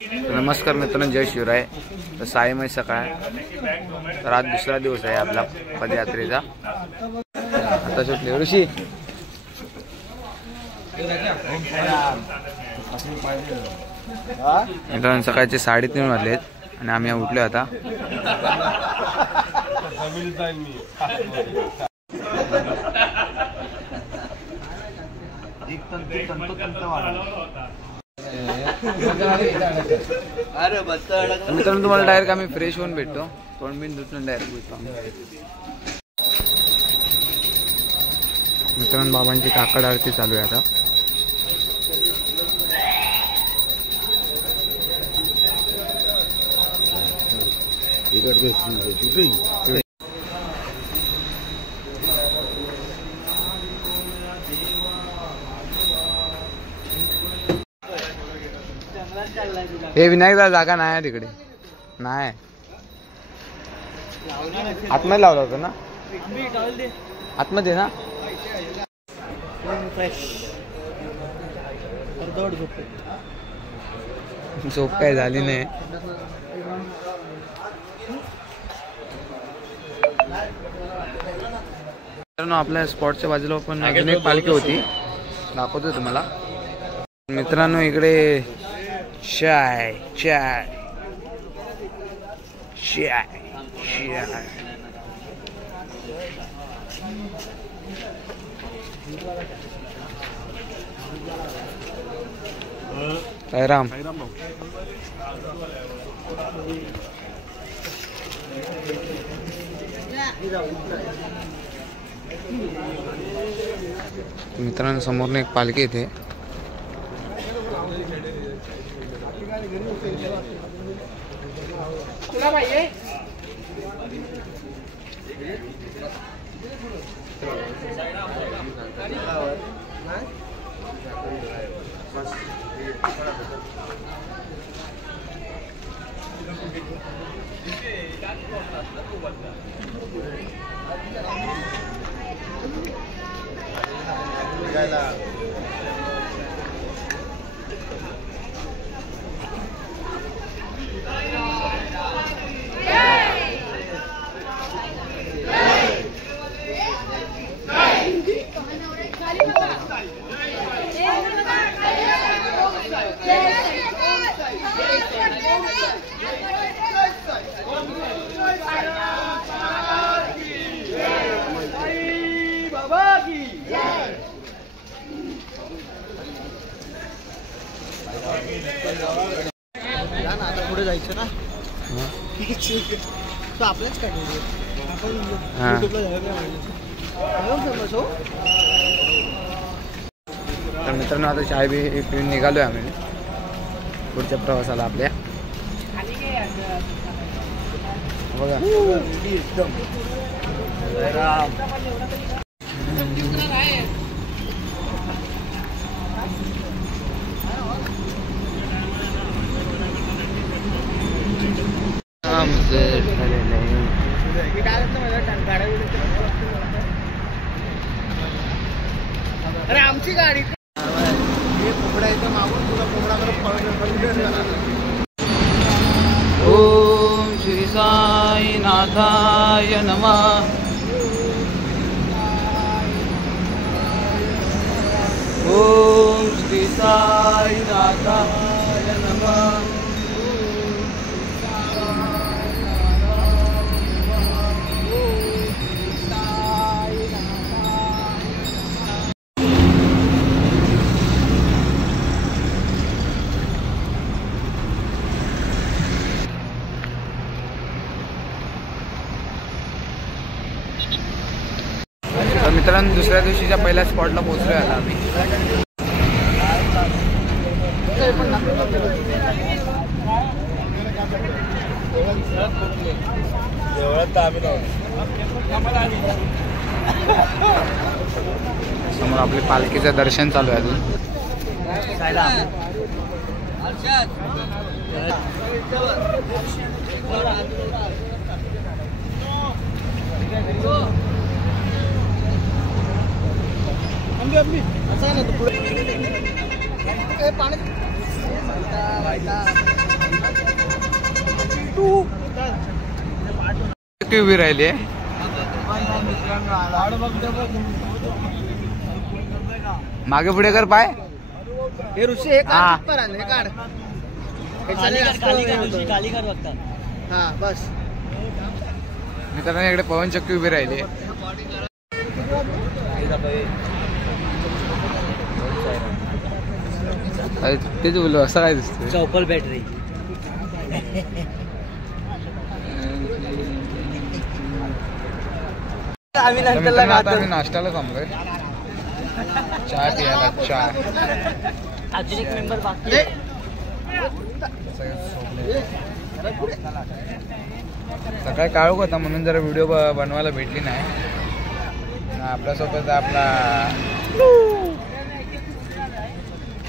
नमस्कार मित्रांनो, जय शिवराय. तर साई मै सकाळ. तर आज दुसरा दिवस आहे आपला पदयात्रेचा. आता सुटले ऋषी. मित्रांनो सकाळचे 3:30 वाजलेत आणि आम्ही उठलो आता. मित्रांनो तुम्हाला डायरेक्ट आम्ही फ्रेश होऊन भेटतो. तोंड बिन धुतून डायरेक्ट भेटतो. मित्रांनो बाबांची काकड आरती चालू आहे आता. हे विनायकला जागा नाही आहे तिकडे. नाही आतमध्ये लावला होता ना. आतमध्ये ना. झोप काय झाली नाही. आपल्या स्पॉटच्या बाजूला पण अजून एक पालखी होती, दाखवतो तुम्हाला. मित्रांनो इकडे चाय चाय चाय चाय. काय राम. मित्रांनो समोर एक पालखी येते. तुला पाहिजे आता पुढे जायचं ना. तो आपल्याच काय तर मित्रांनो आता चाय बी पिऊन निघालोय आम्ही पुढच्या प्रवासाला आपल्या. बघा अरे आमची गाडी कोबडा इथं मागून तुला कोबडा. ओम श्री साई नाथाय नमः. ओम श्री साई नाथाय नमः. मित्रांनो दुसऱ्या दिवशीच्या पहिल्या स्पॉटला पोहोचलोय आता आम्ही. समोर आपले पालखीचं दर्शन चालू आहे अजून. पाणी चक्की उभी राहिली आहे. मागे पुढे कर पाय. हे ऋषी हे काढ हा बस. मित्रांनो इकडे पवन चक्की उभी राहिली आहे. तेच बोललो असं काय दिसतं. चौपल बॅटरी. आम्ही नाश्त्याला थांबलोय चहा पियाला. चहा अजून एक मेंबर बाकी. सकाळी काळोख होता म्हणून जरा व्हिडिओ बनवायला भेटली नाही. आपल्यासोबत आपला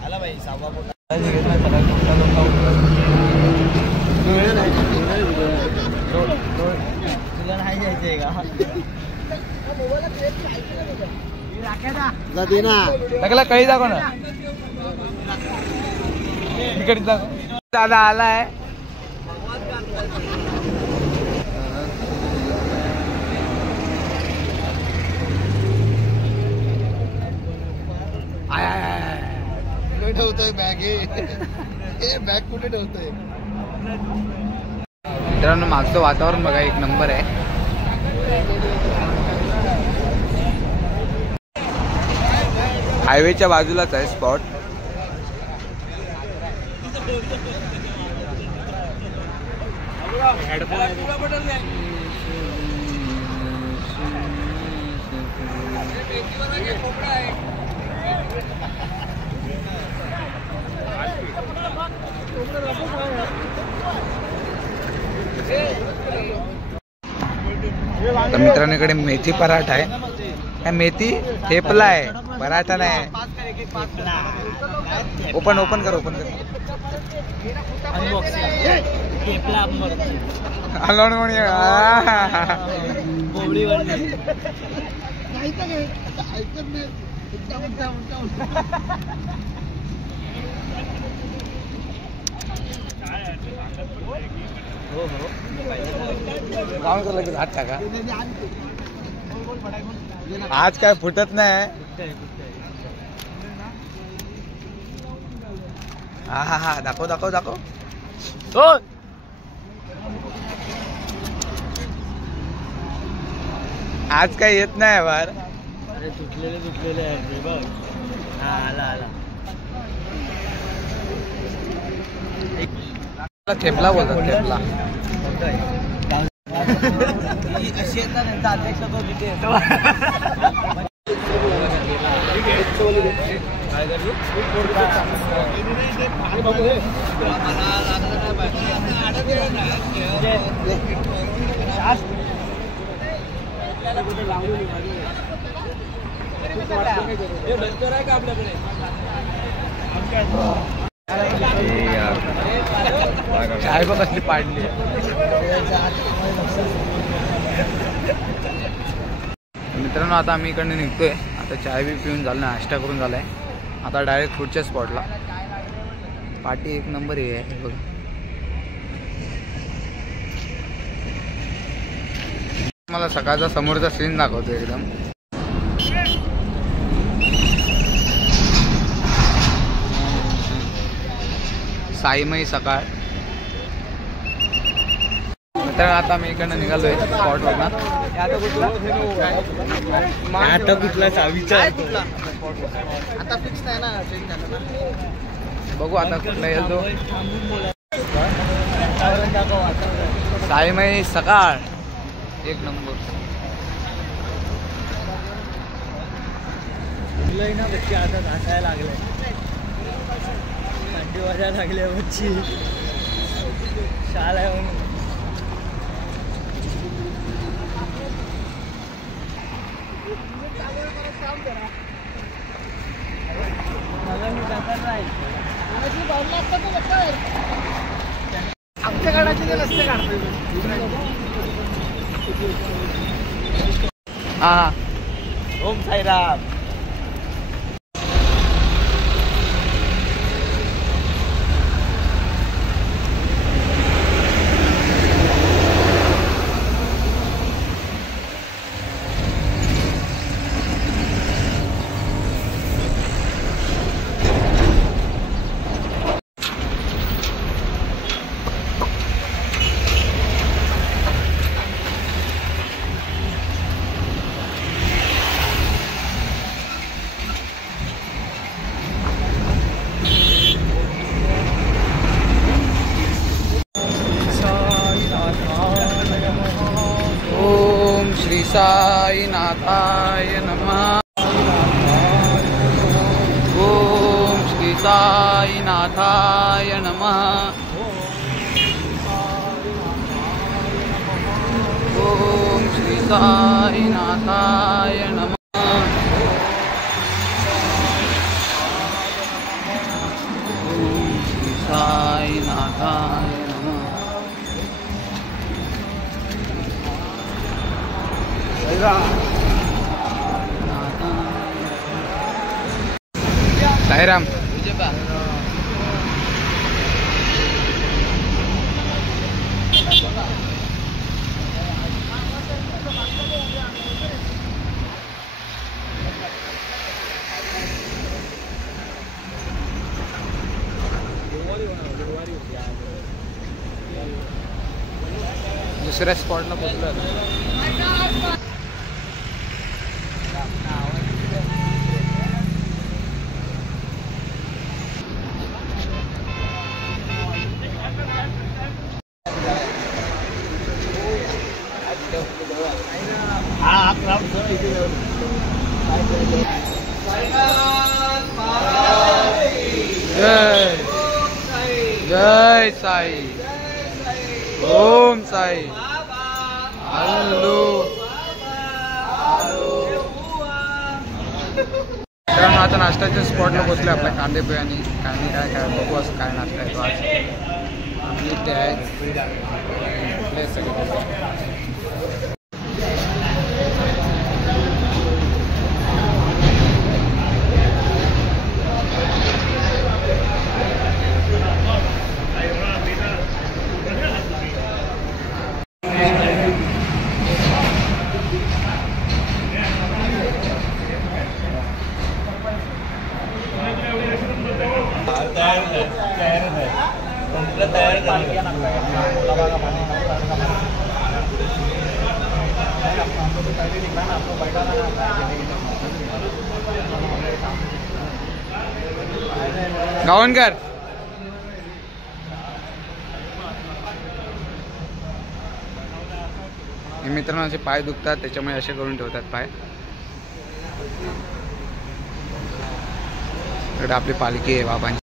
आला भाई सावा तुला नाही जायचंय का? टाकला कळी दाखव ना. तिकडे दाखव. दादा आलाय. कुठे ठेवतोय बॅग? हे बॅग कुठे ठेवतोय? मित्रांनो मागचं वातावरण बघा एक नंबर आहे. हायवेच्या बाजूलाच आहे स्पॉट. तर मित्रांनो इकडे मेथी पराठा आहे. काय मेथी ठेपला आहे, पराठा नाही. ओपन ओपन कर. ओपन कर. हात टाका. आज काय फुटत नाही. हा हा हा दाखव दाखव दाखव. आज काय येत नाही बार. अरे तुटलेले आहे बघ. हा आला आला. ठेपला बोलतात. ठेपला अशी येतात त्यांचा अध्यक्ष तो तिथे येतो. चाय बघ कसली पाडली. मित्रांनो आता आम्ही इकडनं निघतोय. आता चाय बी पिऊन झालं, नाश्ता करून झालाय. आता डायरेक्ट पुढच्या स्पॉटला. पार्टी एक नंबर आहे बघ. मला सकाळचा समोरचा सीन दाखवतो एकदम. साईमयी सकाळ. तर आता मी इकडनं निघालोय स्पॉट वरना. आता कुठला चावीचा आता फिक्स नाही ना. बघू आता कुठला येईल तो. साईमयी सकाळ एक नंबर. तुलाही ना बच्ची आता नाचायला लागले. थंडी वाजायला लागले बच्ची. शाल आहे म्हणून. आमच्या काढायचे नसते काढतोय. हा ओम साईराम. साईनाथाय नमः. ओम श्री साईनाथाय नमः. ओम श्री साईनाथाय नमः. साईनाथाय नमः. साईराम. दुसऱ्या स्पॉटला पोहोचलो. जय जय साई. ओम साई. हॅलो मित्रांनो, आता नाश्त्याच्या स्पॉटला पोहोचले. आपल्या कांदे पोह्यानी काय काय बघू असं काय नाश्ता येतो आज. आपली इथे आहे गावणकर. हे मित्रांनो असे पाय दुखतात त्याच्यामुळे असे करून ठेवतात पाय. इकडे आपली पालखी आहे बाबांची.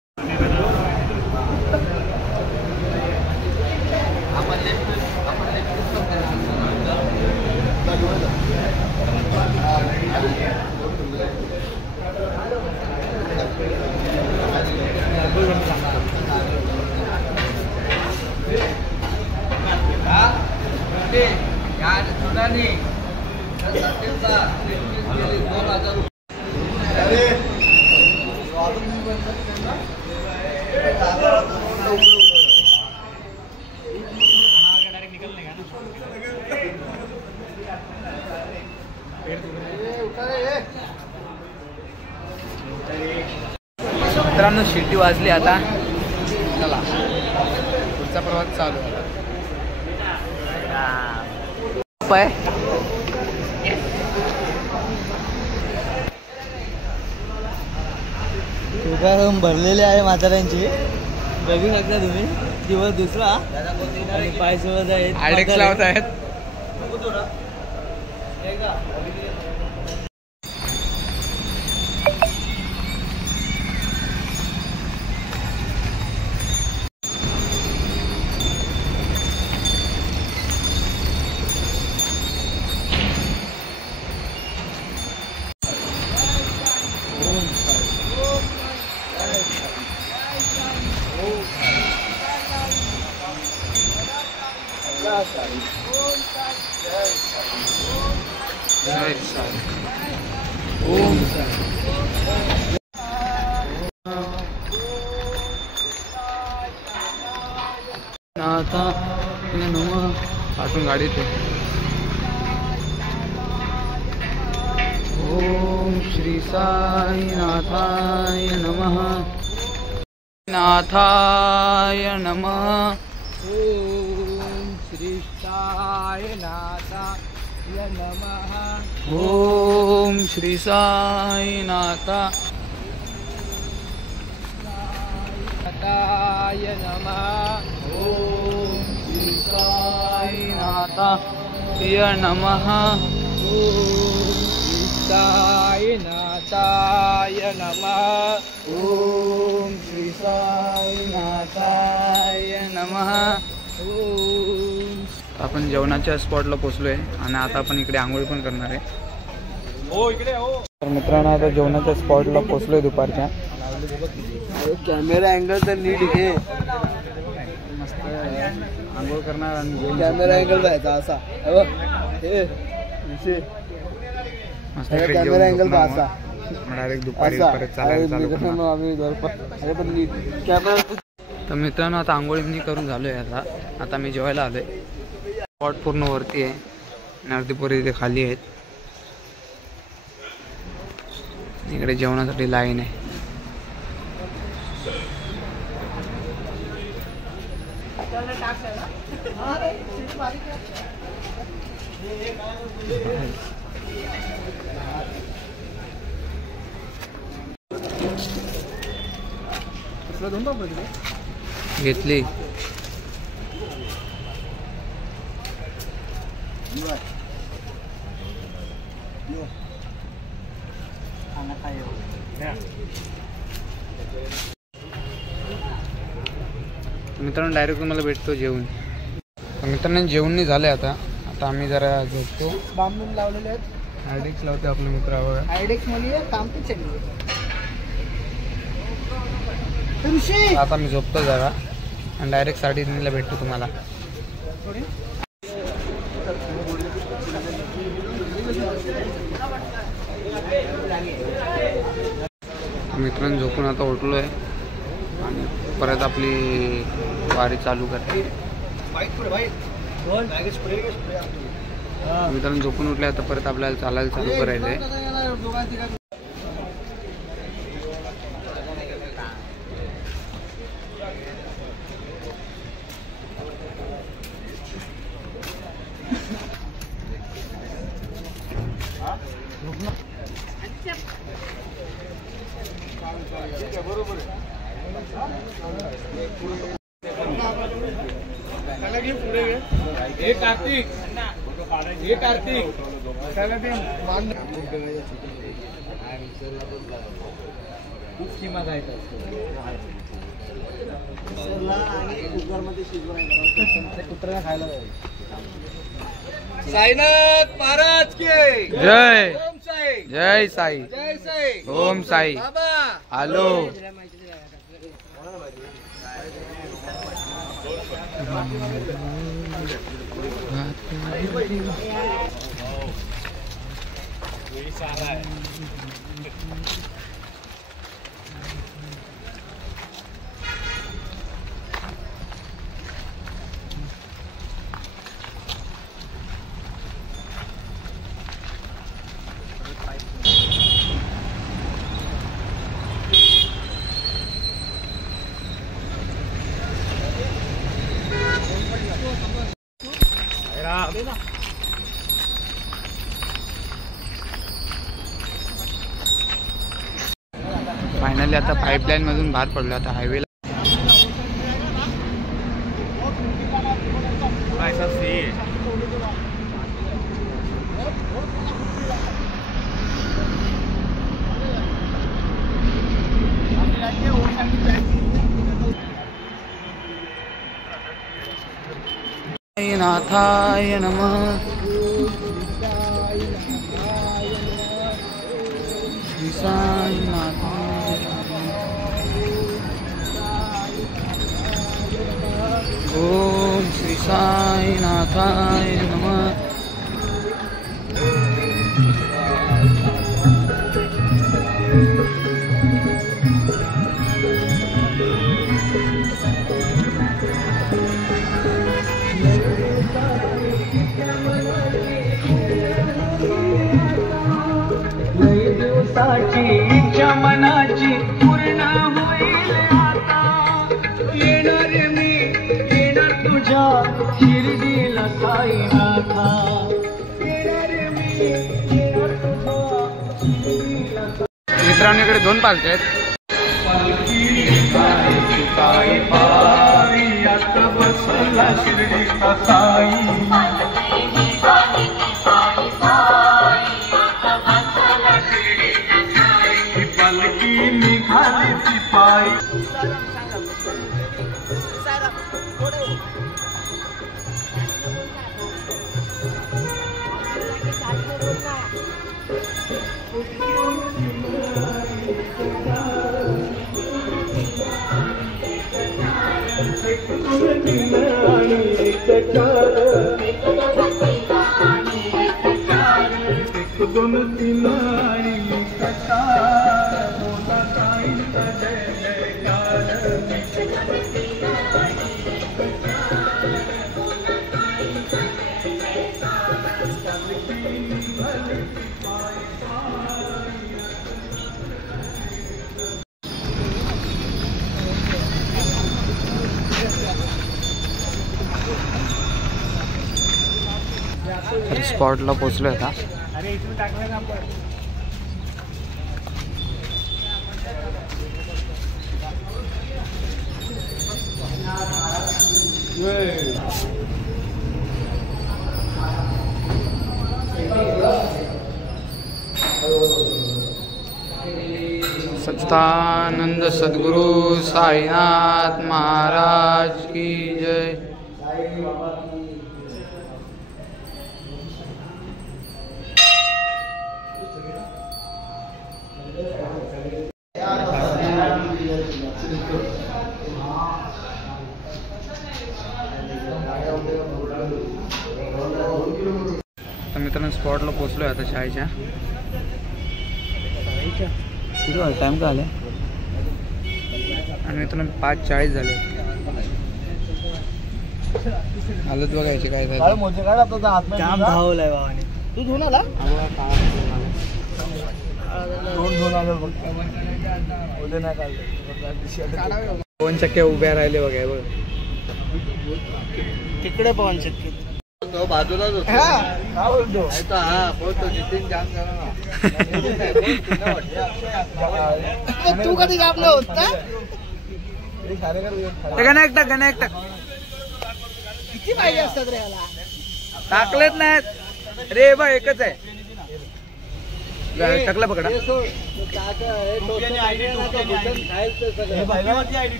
मित्रांनो शिट्टी वाजली. आता चला पुढचा प्रवास चालू आहे. भरलेले आहे म्हाताऱ्यांची. बघू शकता तुम्ही. दिवस दुसरा आणि पाय सोबत आहेत. आयडेक्स लावत आहेत. जय साई. ओम नाथा नमः. पाठून गाडीत आहे. ओम श्री साईनाथाय नमः. नाथाय नमः. ओम श्री साईनाथाय नमः. ओम श्री साईनाथाय नमः. ओम श्री साईनाथाय नमः. साईनाथाय नमः. ओम श्री साईनाथाय नमः. ओम. आपण जेवणाच्या स्पॉटला पोहोचलोय आणि आता आपण इकडे आंघोळ पण करणार आहे. तर मित्रांनो आता जेवणाच्या स्पॉटला पोहोचलोय दुपारच्या. कॅमेरा अँगल तर नीट घे. मस्त आंघोळ करणार आणि कॅमेरा अँगल जायचा असा. मस्त कॅमेरा अँगल असा डायरेक्ट दुपारी परत चालायला चालू करणार. तर मित्रांनो आता आंघोळ मी करून झालोय. आता मी जेवायला आलोय. स्पॉट पूर्ण वरती आहे आणि अर्धी पोरी इथे खाली आहेत. इकडे जेवणासाठी लाईन आहे. घेतली. मित्रांनो डायरेक्ट तुम्हाला भेटतो जेवण. मित्रांनो जेवण नाही झालंय. आता आम्ही जरा झोपतो. बांबून लावलेले आहेत. आयडेक्स लावतो आपल्या मित्रावर. आयडेक्स मध्ये काम ते चालू. आता मी झोपतो जरा आणि डायरेक्ट 3:30ला भेटतो तुम्हाला. मित्रांनो झोपून आता उठलोय आणि परत आपली वारी चालू करते. मित्रांनो झोपून उठले आता परत आपल्याला चालायला चालू करायचंय. साईनाथ महाराज के जय. ओम साई. जय साई. जय साई. ओम साई. बाबा हॅलो. फायनली आता पाईपलाईन मधून बाहेर पडलो. आता हायवेला नाथाय नमः. श्री साईनाथाय ओम श्री साईनाथाय नमः. इच्छा मनाची पूर्ण होईल आता. येणार मी येणार तुझ्या शिर्डीला साईनाथा. येणार मी येणार तुझ्या शिर्डीला. मित्रांनो इकडे 2 पालख्या आहेत. बसला शिर्डीचा साई. तर स्पॉटला पोचलोय आता. सच्चिदानंद सद्गुरु साईनाथ महाराज की जय. तर मित्रांनो स्पॉटला पोचलोय आता शाळेच्या. किती वाजता टाइम का आला आणि मित्रांनो 5:40 झाले. हालत बघायची काय झालं. जाम धावलाय भावाने. तू धुवून आला? धुवून आलो बघ. उद्या नाही काढलं. 2 चक्के उभ्या राहिले बघाय बघ तिकडे 2 चक्के तो बाजूलाच होतो. काय बोलतो हा बोलतो नितीन जाम झाला ना. तू कधी जाम नाही होत ना. किती पाहिजे असतात रे याला. टाकलेत नाहीत रे बा एकच आहे. टाकला पकडा.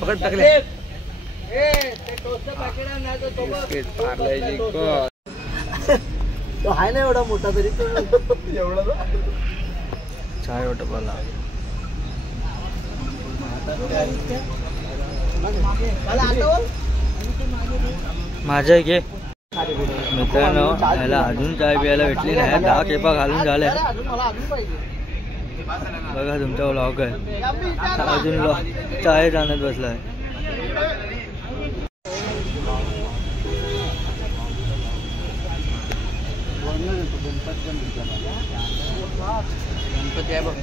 पकड टाकले. तो आहे ना एवढा मोठा तरी एवढा चाय वाटपाला. माझ्या घे मित्रांनो. याला अजून चाय प्यायला भेटली नाही. 10 केपा घालून झाले बघा. तुमचा व्लॉग आहे अजून चाय जाणत बसलाय. गणपती आहे बघ.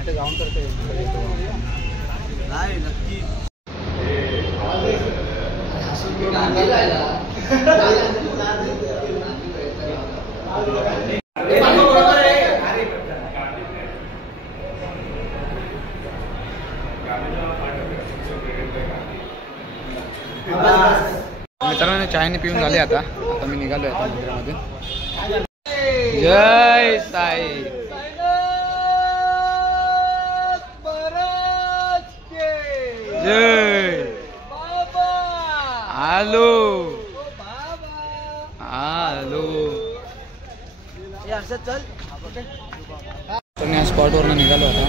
आता जाऊन करतो नाही नक्की. मित्रांनो चायने पिऊन झाले. आता मी निघालोय आता मंदिरामध्ये. जय साई. जय आलो आलो. चल तर मी या स्पॉटवरनं निघालो आता.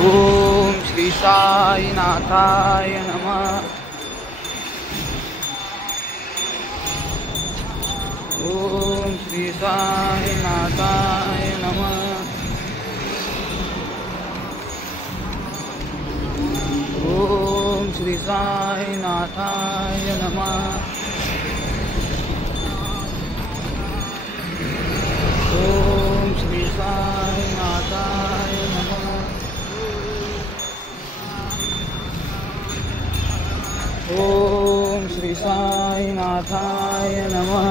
ओम श्री साईनाथाय नमः. ओम श्री साईनाथाय नमः. ओम श्री साईनाथाय नमः. ओम श्री साईनाथाय नमः. ओम श्री साईनाथाय नमः.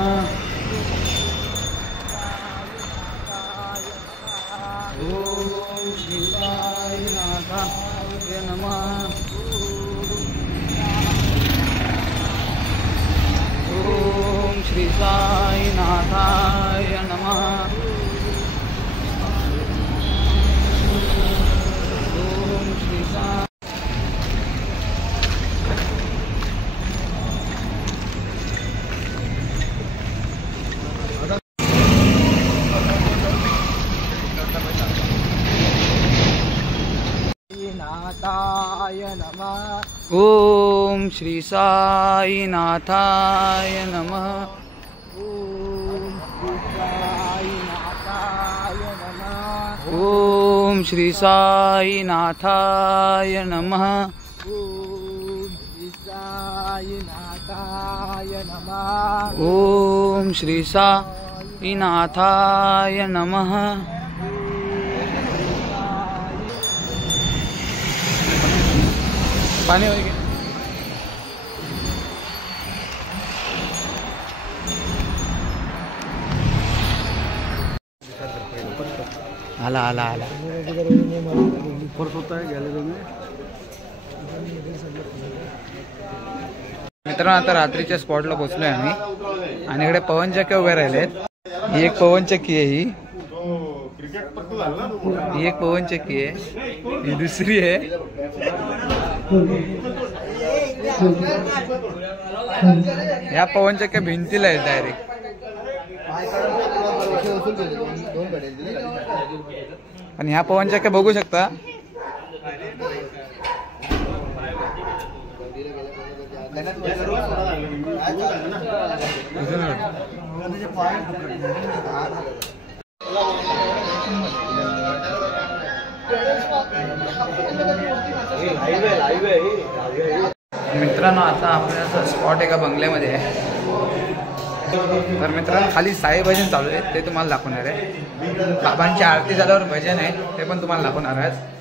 ओम श्री साईनाथाय नमः. ओम श्री साईनाथाय नमः. ओम श्री साई. साईनाथाय नमः। ओम श्री साईनाथाय नमः। ओम श्री साईनाथाय नमः। ओम श्री साईनाथाय नमः। पाणी वगैरे आला आला आला मित्रांनो, आता रात्रीच्या स्पॉटला पोहोचलोय आम्ही आणि इकडे पवनचक्क्या उभ्या राहिलेत. ही एक पवनचक्की आहे, ही एक पवनचक्की आहे, ही दुसरी आहे. ह्या पवनचक्क्या भिंतीला आहेत डायरेक्ट. आणि ह्या पवनचक्क्या बघू शकता. मित्रांनो, आता आपल्याचा स्पॉट एका बंगल्यामध्ये आहे. तर मित्रांनो, खाली साई भजन चालू आहे, ते तुम्हाला दाखवणार आहे. बाबांची आरती झाल्यावर भजन आहे, ते पण तुम्हाला दाखवणार आहे.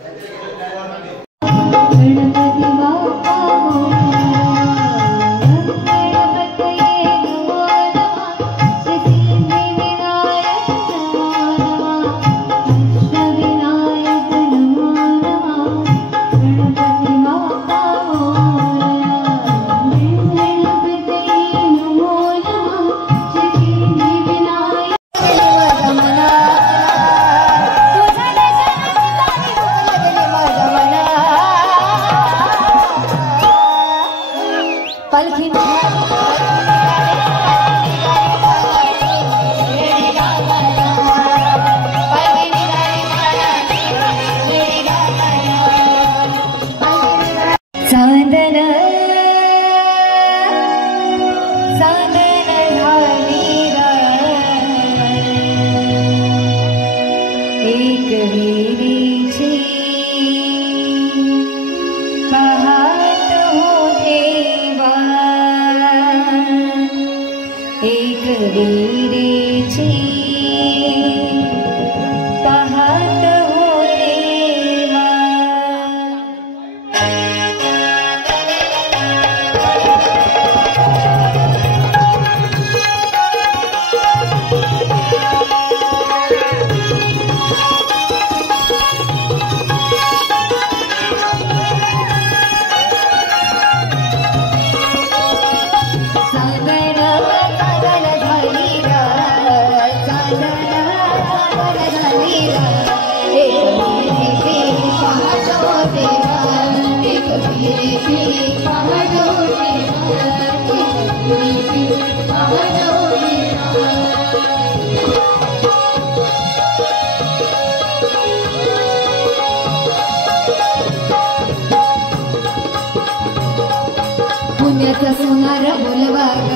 पुण्याचा सोनार बोलवाग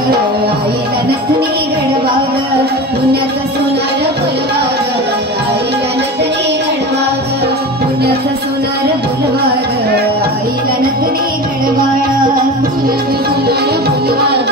आईला नथनी घडवाग. पुण्याचा सोनार बोलवाग आईला नथनी घडवाग. पुण्याचा सोनार बोलवाग आईला नथनी घडवाग. पुण्याचा सोनार बोलवाग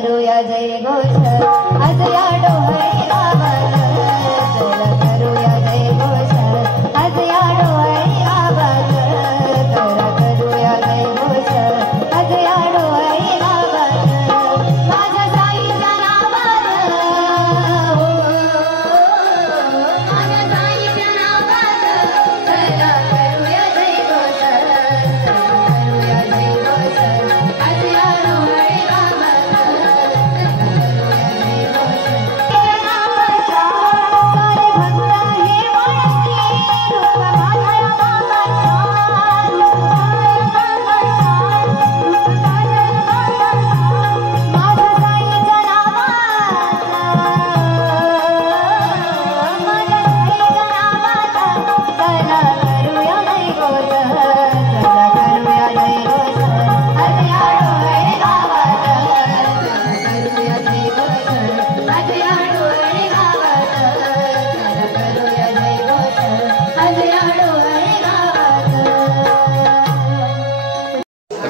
करूया जय घोष आज या डोहाळे गावात चला करूया जय घोष आज या डोहाळे गावात चला करूया जय घोष आज या डोहाळे गावात माझ्या साईच्या नावात माझ्या साईच्या नावात चला करूया जय घोष करूया जय घोष आज या डोहाळे गावात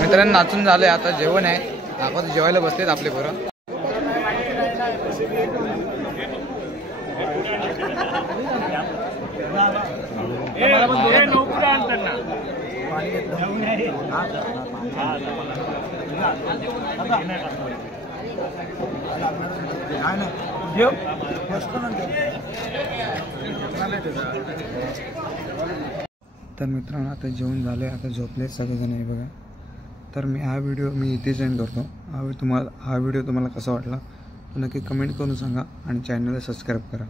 मित्रांनो नाचून झालंय, आता जेवण आहे. आपण जेवायला बसलेत आपले पोरं. तर मित्रांनो आता जेवण झालं आहे, आता झोपलेत सगळेजण आहे बघा. तर हा व्हिडिओ मी इथेच एंड करतो. हा व्हिडिओ तुम्हाला कसा वाटला तर नक्की कमेंट करून सांगा आणि चॅनलला सबस्क्राईब करा.